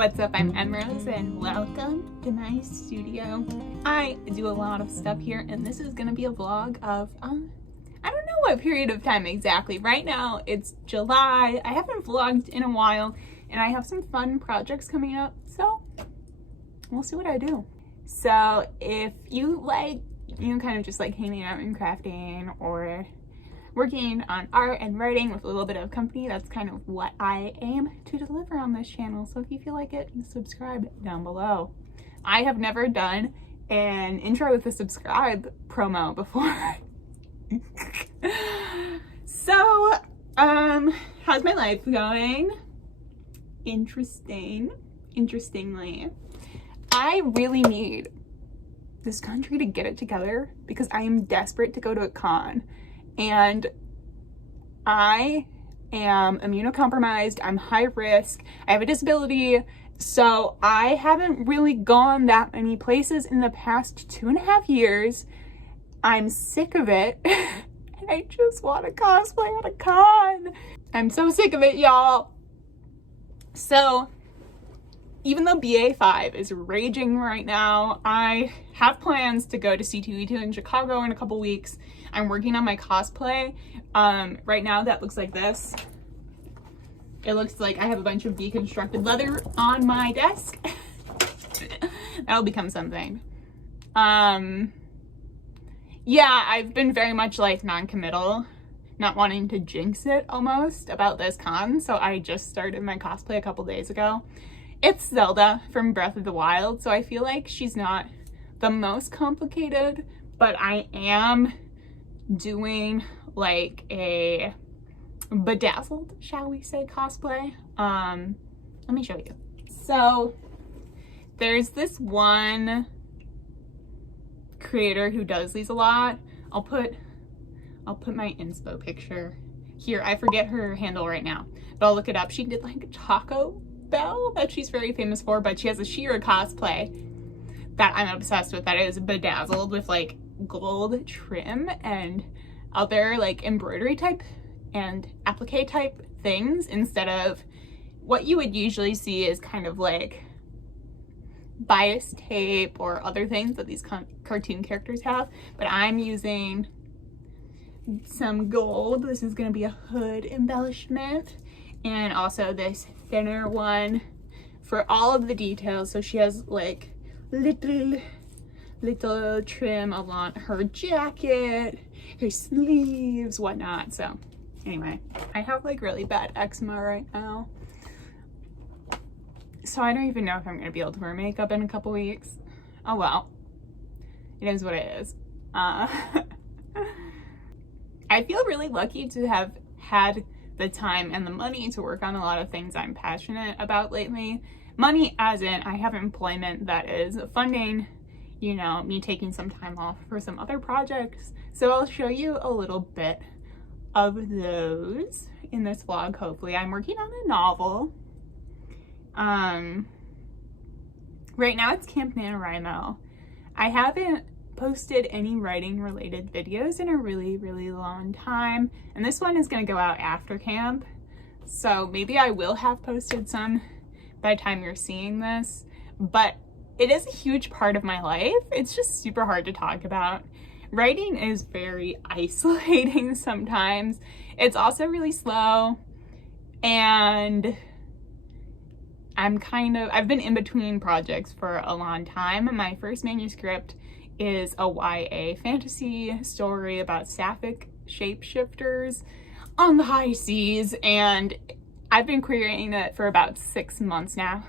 what's up? I'm Emrose and welcome to my studio. I do a lot of stuff here and this is gonna be a vlog of, I don't know what period of time exactly. Right now it's July. I haven't vlogged in a while and I have some fun projects coming up, so we'll see what I do. So if you like, kind of just like hanging out and crafting or working on art and writing with a little bit of company, that's kind of what I aim to deliver on this channel. So if you feel like it, subscribe down below. I have never done an intro with a subscribe promo before. So, how's my life going? Interestingly, I really need this country to get it together because I am desperate to go to a con. And I am immunocompromised, I'm high risk, I have a disability, so I haven't really gone that many places in the past 2.5 years. I'm sick of it, and I just want to cosplay at a con. I'm so sick of it, y'all. So, even though BA5 is raging right now, I have plans to go to C2E2 in Chicago in a couple weeks. I'm working on my cosplay. Right now that looks like this. It looks like I have a bunch of deconstructed leather on my desk. That'll become something. Yeah, I've been very much like non-committal, not wanting to jinx it almost about this con, so I just started my cosplay a couple days ago. It's Zelda from Breath of the Wild, so I feel like she's not the most complicated, but I am doing like a bedazzled, shall we say, cosplay. Let me show you. So there's this one creator who does these a lot. I'll put my inspo picture here. I forget her handle right now, but I'll look it up. She did like a Taco Bell that she's very famous for, but she has a She-Ra cosplay that I'm obsessed with that is bedazzled with like gold trim and other like embroidery type and applique type things instead of what you would usually see is kind of like bias tape or other things that these cartoon characters have. But I'm using some gold. This is going to be a hood embellishment, and also this thinner one for all of the details. So she has like little trim along her jacket, her sleeves, whatnot. So anyway, I have like really bad eczema right now, so I don't even know if I'm gonna be able to wear makeup in a couple weeks. Oh well, it is what it is. I feel really lucky to have had the time and the money to work on a lot of things I'm passionate about lately. Money as in I have employment that is funding, me taking some time off for some other projects. So I'll show you a little bit of those in this vlog, hopefully. I'm working on a novel. Right now it's Camp NaNoWriMo. I haven't posted any writing related videos in a really long time, and this one is going to go out after camp, so maybe I will have posted some by the time you're seeing this, but it is a huge part of my life. It's just super hard to talk about. Writing is very isolating sometimes. It's also really slow, and I've been in between projects for a long time. My first manuscript is a YA fantasy story about sapphic shapeshifters on the high seas, and I've been querying it for about 6 months now.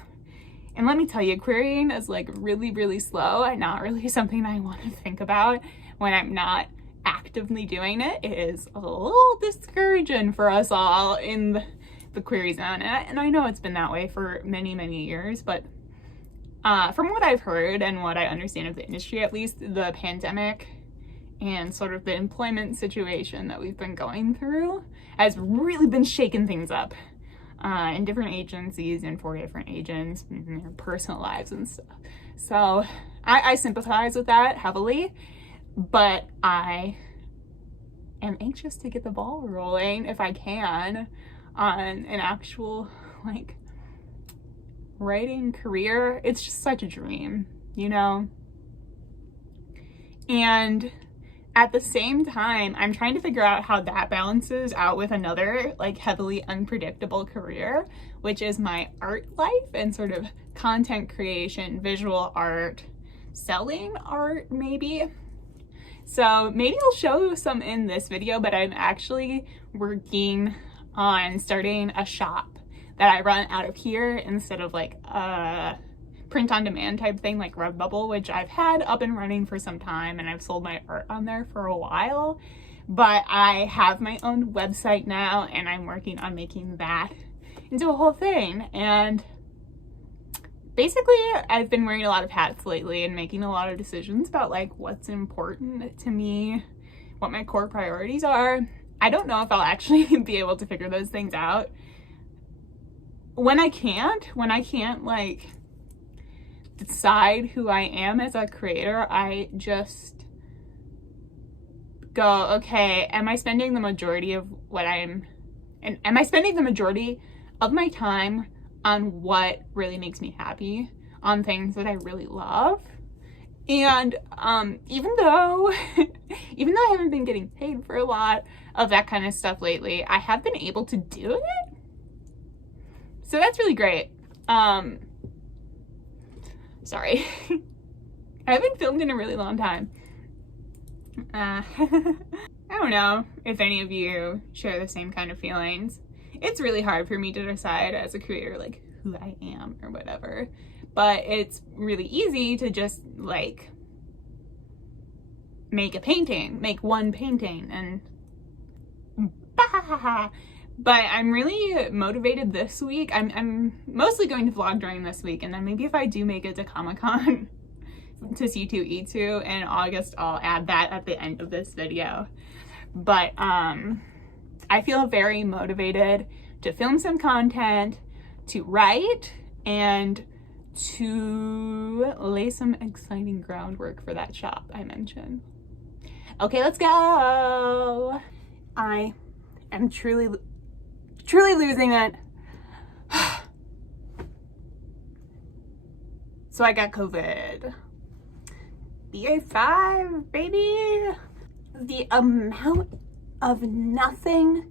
And let me tell you, querying is like really slow and not really something I want to think about when I'm not actively doing it. It is a little discouraging for us all in the query zone, and I know it's been that way for many years, but from what I've heard and what I understand of the industry, at least, the pandemic and sort of the employment situation that we've been going through has really been shaking things up in different agencies and for different agents in their personal lives and stuff. So I sympathize with that heavily, but I am anxious to get the ball rolling if I can on an actual like writing career, it's just such a dream, you know? And at the same time, I'm trying to figure out how that balances out with another like heavily unpredictable career, which is my art life and sort of content creation, visual art, selling art maybe. So maybe I'll show some in this video, but I'm actually working on starting a shop that I run out of here instead of like a print on demand type thing like Redbubble, which I've had up and running for some time and I've sold my art on there for a while. But I have my own website now and I'm working on making that into a whole thing. And basically, I've been wearing a lot of hats lately and making a lot of decisions about like what's important to me, what my core priorities are. I don't know if I'll actually be able to figure those things out. When I can't like decide who I am as a creator, I just go, okay, am I spending the majority of my time on what really makes me happy, on things that I really love? And even though I haven't been getting paid for a lot of that kind of stuff lately, I have been able to do it. So that's really great. Sorry. I haven't filmed in a really long time. I don't know if any of you share the same kind of feelings. It's really hard for me to decide as a creator like who I am or whatever, but it's really easy to just like make one painting and but I'm really motivated this week. I'm mostly going to vlog during this week, and then maybe if I do make it to Comic-Con to C2E2 in August, I'll add that at the end of this video. But I feel very motivated to film some content, to write, and to lay some exciting groundwork for that shop I mentioned. Okay, let's go. I am truly losing it. So I got COVID. BA5, baby. The amount of nothing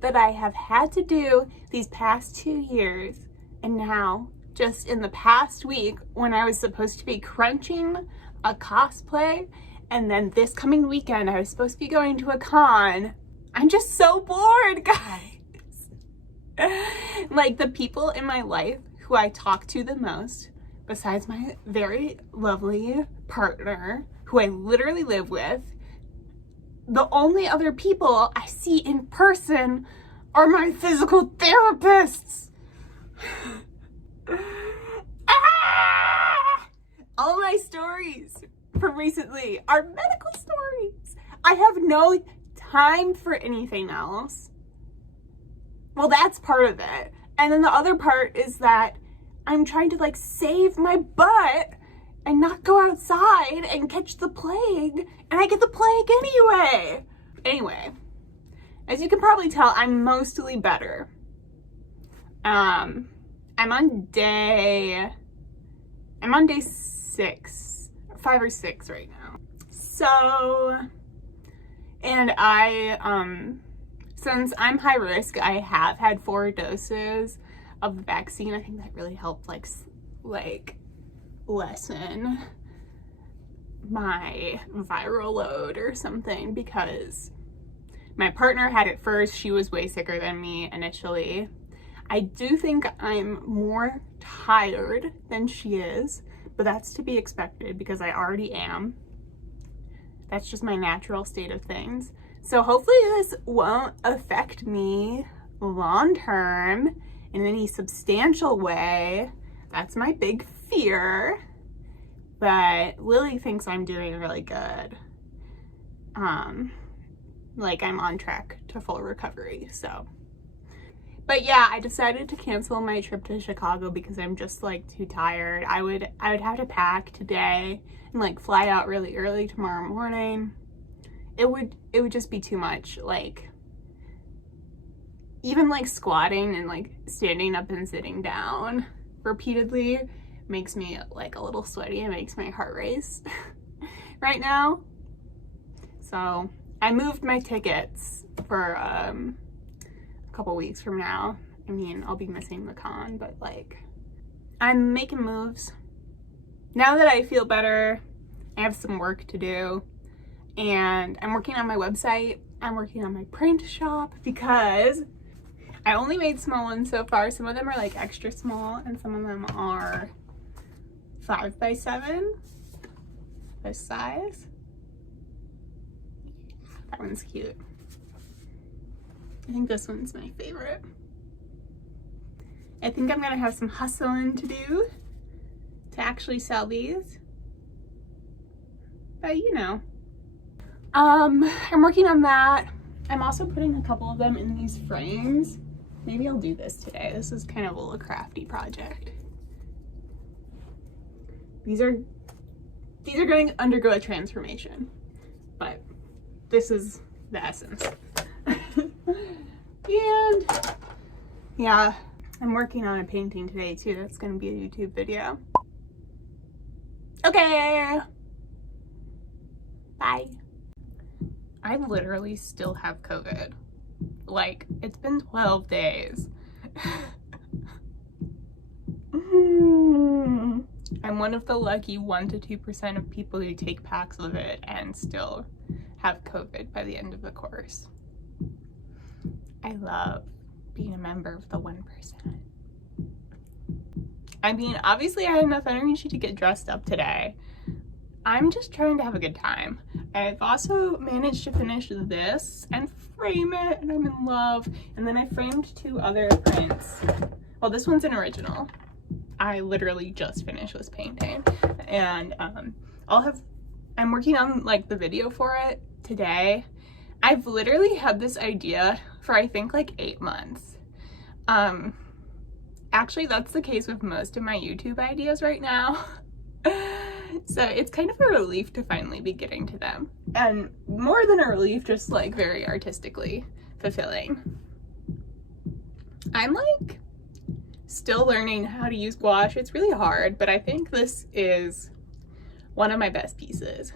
that I have had to do these past 2 years, and now just in the past week when I was supposed to be crunching a cosplay, and then this coming weekend I was supposed to be going to a con. I'm just so bored, guys. Like, the people in my life who I talk to the most, besides my very lovely partner who I literally live with, the only other people I see in person are my physical therapists. All my stories from recently are medical stories. I have no time for anything else. Well, that's part of it. And then the other part is that I'm trying to like save my butt and not go outside and catch the plague, and I get the plague anyway. Anyway, as you can probably tell, I'm mostly better. I'm on day 5 or 6 right now. So, and since I'm high risk, I have had 4 doses of the vaccine. I think that really helped like lessen my viral load or something, because my partner had it first. She was way sicker than me initially. I do think I'm more tired than she is, but that's to be expected because I already am. That's just my natural state of things. So hopefully this won't affect me long term in any substantial way. That's my big fear. But Lily thinks I'm doing really good. Like I'm on track to full recovery, so. But yeah, I decided to cancel my trip to Chicago because I'm just like too tired. I would have to pack today and like fly out really early tomorrow morning. It would just be too much. Like even like squatting and like standing up and sitting down repeatedly makes me like a little sweaty. It makes my heart race right now. So I moved my tickets for a couple weeks from now. I mean, I'll be missing the con, but like I'm making moves. Now that I feel better, I have some work to do, and I'm working on my website. I'm working on my print shop because I only made small ones so far. Some of them are like extra small and some of them are 5x7 this size. That one's cute. I think this one's my favorite. I think I'm gonna have some hustling to do to actually sell these. But you know, I'm working on that. I'm also putting a couple of them in these frames. Maybe I'll do this today. This is kind of a little crafty project. These are going to undergo a transformation, but this is the essence. And yeah, I'm working on a painting today too. That's going to be a YouTube video. Okay. Bye. I literally still have COVID. Like, it's been 12 days. I'm one of the lucky 1 to 2% of people who take packs of it and still have COVID by the end of the course. I love being a member of the 1%. I mean, obviously I had enough energy to get dressed up today. I'm just trying to have a good time. I've also managed to finish this and frame it, and I'm in love. And then I framed 2 other prints. Well, this one's an original. I literally just finished this painting, and I'm working on like the video for it today. I've literally had this idea for I think like 8 months. Actually, that's the case with most of my YouTube ideas right now. So it's kind of a relief to finally be getting to them, and more than a relief, just like very artistically fulfilling. I'm like still learning how to use gouache. It's really hard, but I think this is one of my best pieces,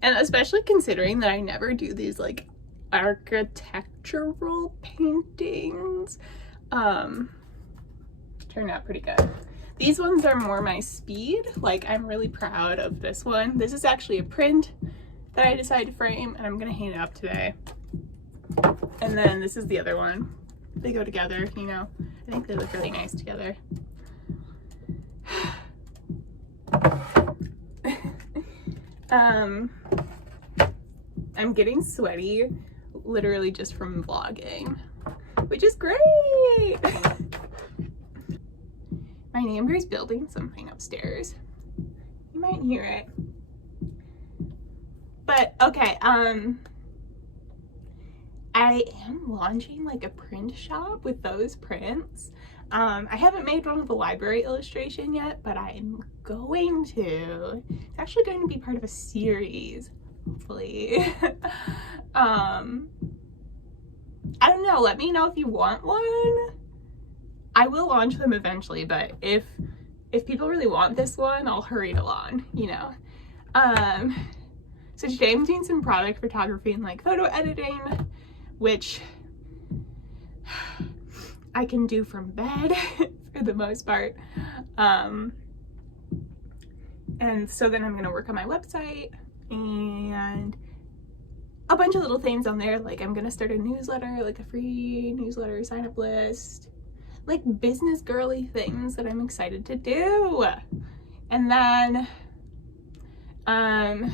and especially considering that I never do these like architectural paintings. Turned out pretty good. These ones are more my speed. Like, I'm really proud of this one. This is actually a print that I decided to frame, and I'm gonna hang it up today. And then this is the other one. They go together, you know. I think they look really nice together. I'm getting sweaty literally just from vlogging, which is great. My neighbor's building something upstairs. You might hear it. But okay, I am launching like a print shop with those prints. I haven't made one with the library illustration yet, but I'm going to. It's actually going to be part of a series, hopefully. I don't know, let me know if you want one. I will launch them eventually, but if people really want this one, I'll hurry it along, you know. So today I'm doing some product photography and like photo editing, which I can do from bed for the most part. And so then I'm gonna work on my website and a bunch of little things on there. Like I'm gonna start a newsletter, like a free newsletter sign up list, like business girly things that I'm excited to do. And then I'm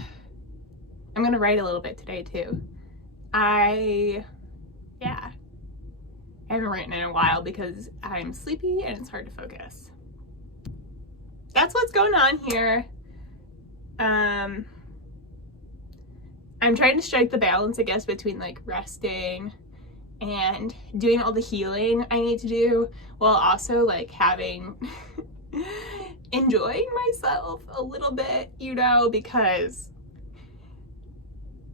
gonna write a little bit today too. I haven't written in a while because I'm sleepy and it's hard to focus. That's what's going on here. I'm trying to strike the balance, I guess, between like resting and doing all the healing I need to do, while also like enjoying myself a little bit, you know, because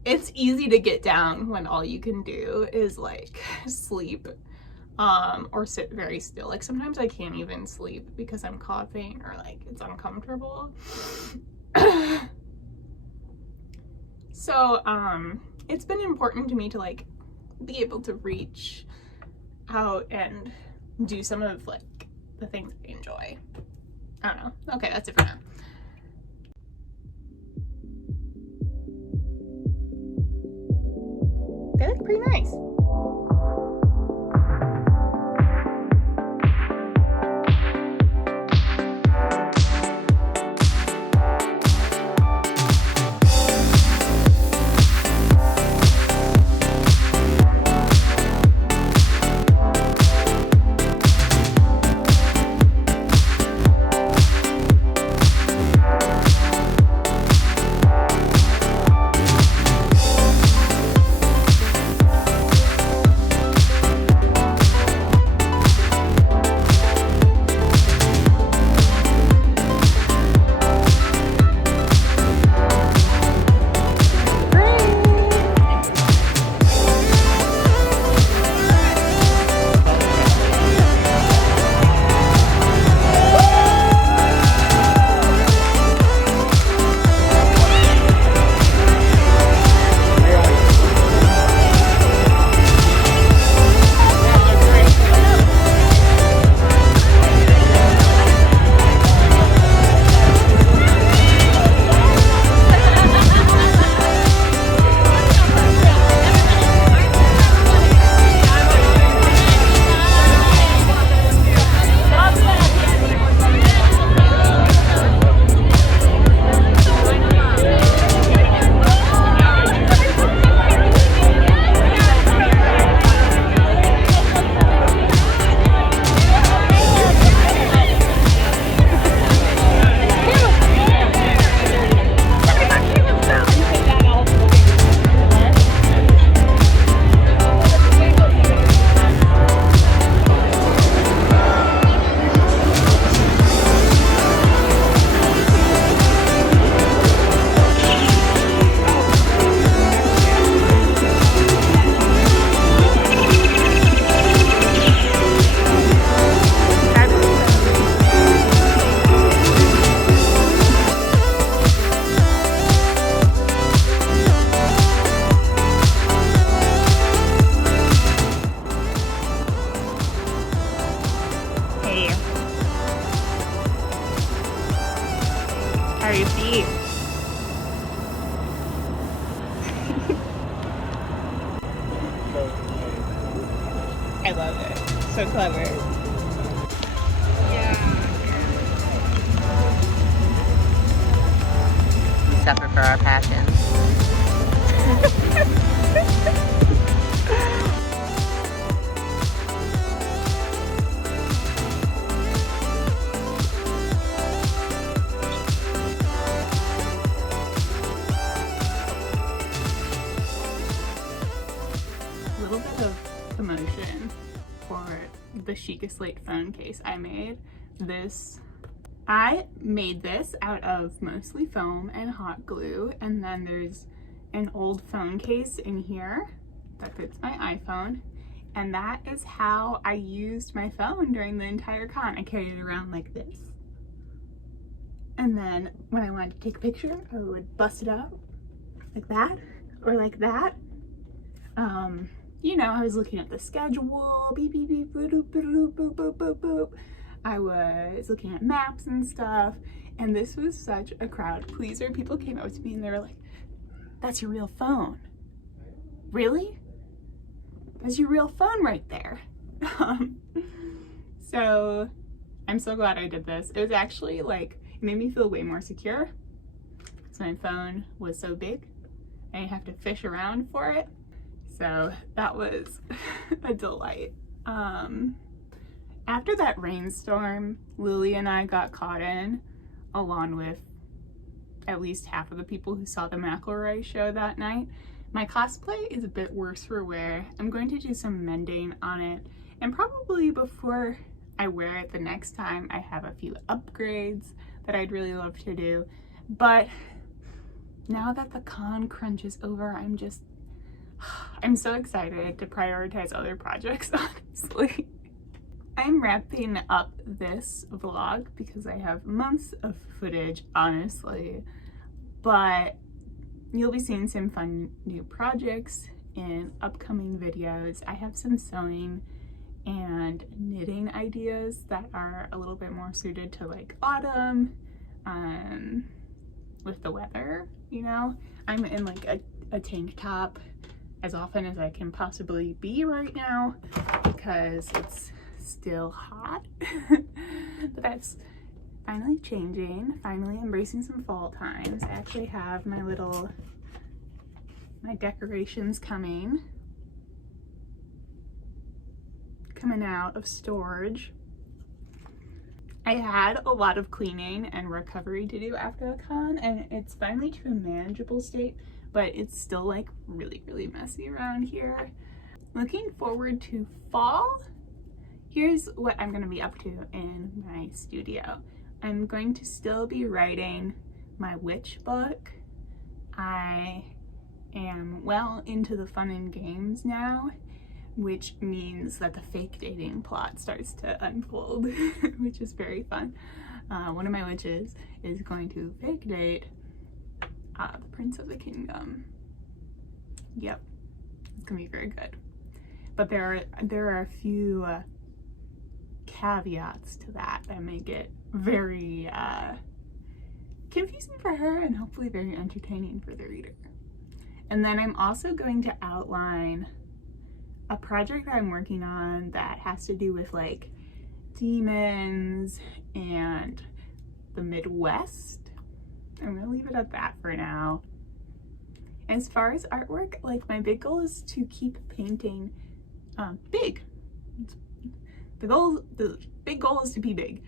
it's easy to get down when all you can do is like sleep. or sit very still. Like sometimes I can't even sleep because I'm coughing or like it's uncomfortable. So it's been important to me to like be able to reach out and do some of like the things I enjoy. I don't know. Okay, that's it for now. They look pretty nice. How are your feet? I love it. So clever. Yeah. We suffer for our passions. A little bit of promotion for the Chica Slate phone case I made. I made this out of mostly foam and hot glue, and then there's an old phone case in here that fits my iPhone, and that is how I used my phone during the entire con. I carried it around like this, and then when I wanted to take a picture, I would bust it out like that or like that. You know, I was looking at the schedule, beep, beep, beep, boop, boop, boop, boop, boop, boop, boop. I was looking at maps and stuff, and this was such a crowd pleaser. People came up to me and they were like, "That's your real phone." Really? That's your real phone right there. So I'm so glad I did this. It was actually like, it made me feel way more secure because my phone was so big. I didn't have to fish around for it. So that was a delight. After that rainstorm Lily and I got caught in, along with at least half of the people who saw the McElroy show that night, my cosplay is a bit worse for wear. I'm going to do some mending on it, and probably before I wear it the next time, I have a few upgrades that I'd really love to do. But now that the con crunch is over, I'm so excited to prioritize other projects, honestly. I'm wrapping up this vlog because I have months of footage, honestly, but you'll be seeing some fun new projects in upcoming videos. I have some sewing and knitting ideas that are a little bit more suited to like autumn, with the weather, you know. I'm in like a tank top as often as I can possibly be right now because it's still hot. But that's finally changing, finally embracing some fall times. I actually have my decorations coming out of storage. I had a lot of cleaning and recovery to do after the con, and it's finally to a manageable state, but it's still like really messy around here. Looking forward to fall. Here's what I'm going to be up to in my studio. I'm going to still be writing my witch book. I am well into the fun and games now, which means that the fake dating plot starts to unfold, which is very fun. One of my witches is going to fake date the Prince of the Kingdom. Yep, it's gonna be very good. But there are a few caveats to that make it very confusing for her and hopefully very entertaining for the reader. And then I'm also going to outline a project that I'm working on that has to do with like demons and the Midwest. I'm gonna leave it at that for now. As far as artwork, like my big goal is to keep painting big. The big goal is to be big.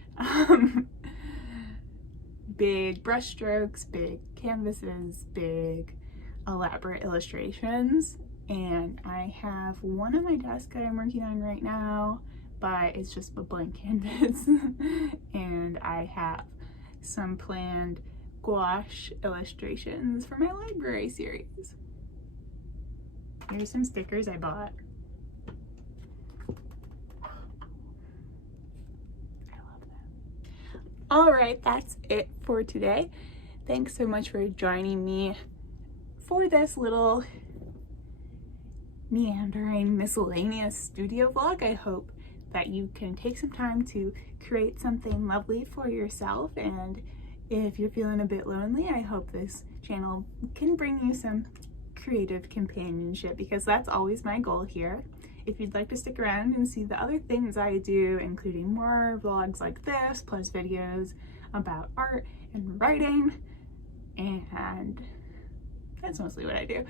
Big brush strokes, big canvases, big elaborate illustrations. And I have one on my desk that I'm working on right now, but it's just a blank canvas. And I have some planned gouache illustrations for my library series. Here's some stickers I bought. I love them. All right, that's it for today. Thanks so much for joining me for this little meandering miscellaneous studio vlog. I hope that you can take some time to create something lovely for yourself, and if you're feeling a bit lonely, I hope this channel can bring you some creative companionship, because that's always my goal here. If you'd like to stick around and see the other things I do, including more vlogs like this, plus videos about art and writing, and that's mostly what I do,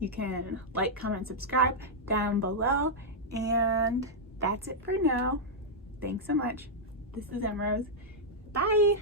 you can like, comment, subscribe down below, and that's it for now. Thanks so much. This is Emrose. Bye!